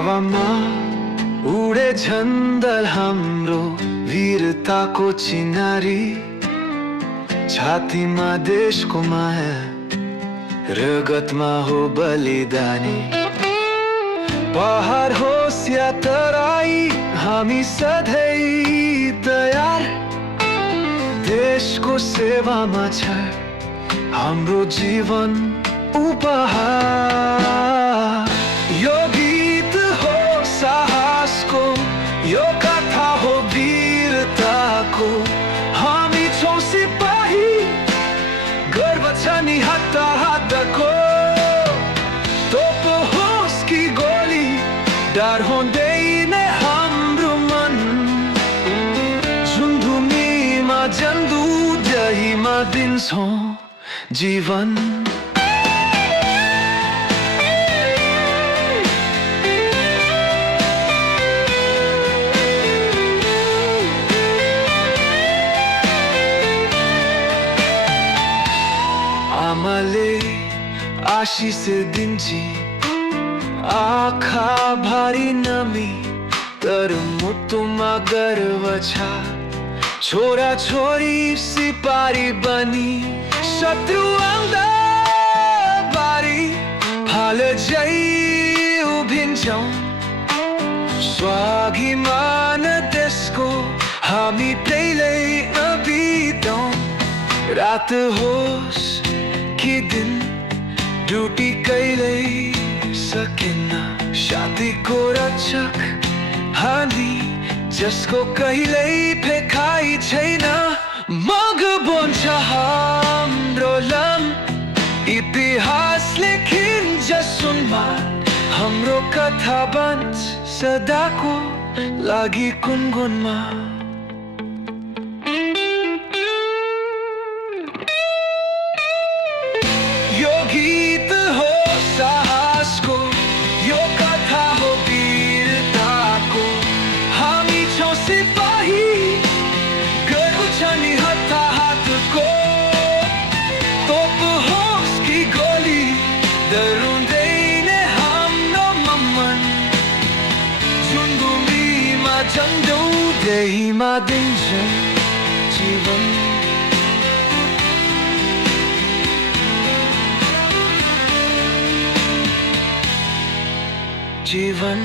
हावामा उडे झन्डल हाम्रो वीरताको चिनारी, छातीमा देशको माया, रगतमा हो बलिदानी। पहाड होस् या तराई, हामी सधैँ तयार। देशको सेवामा छ हाम्रो जीवन उपहार। यो गीत हो साहसको, यो कथा हो वीरताको। हामी छौँ सिपाही, गर्व छ नि हत्ता-हत्ताको। तोप होस् कि गोली, डर हुँदैन हाम्रो मन। जुन भूमिमा जन्दु, त्यहीमा दिन्छौँ जीवन। आमाले आशिष दिन्छी, आँखा भारी नमी, तर मुटुमा गर्व छ। छोरा छोरी सिपारी बनी, शत्रु आउँदा बारी फाल झै उभिन्छौँ। स्वाभिमान देशको हामी त्यहीलाई नबितौँ। रात होस् कि दिन, ड्युटी कहिल्यै सकिन्न। शान्तिको रक्षक हामी, जसको कहिल्यै फेकाइ छैन। मग बन्छ हाम्रो लम, इतिहास लेखिन्छ सुनमा। हाम्रो कथा बन्छ सदाको लागि गुनगुनमा। यो गीत हो साहसको, यो कथा हो वीरताको। हामी छौँ सिपाही, गर्व छ नि हत्ता-हत्ताको। तोप होस् कि गोली, डराउँदैन हाम्रो मन। जुन भूमिमा जन्दौ, त्यहीमा दिन्छौँ जीवन। जीवन।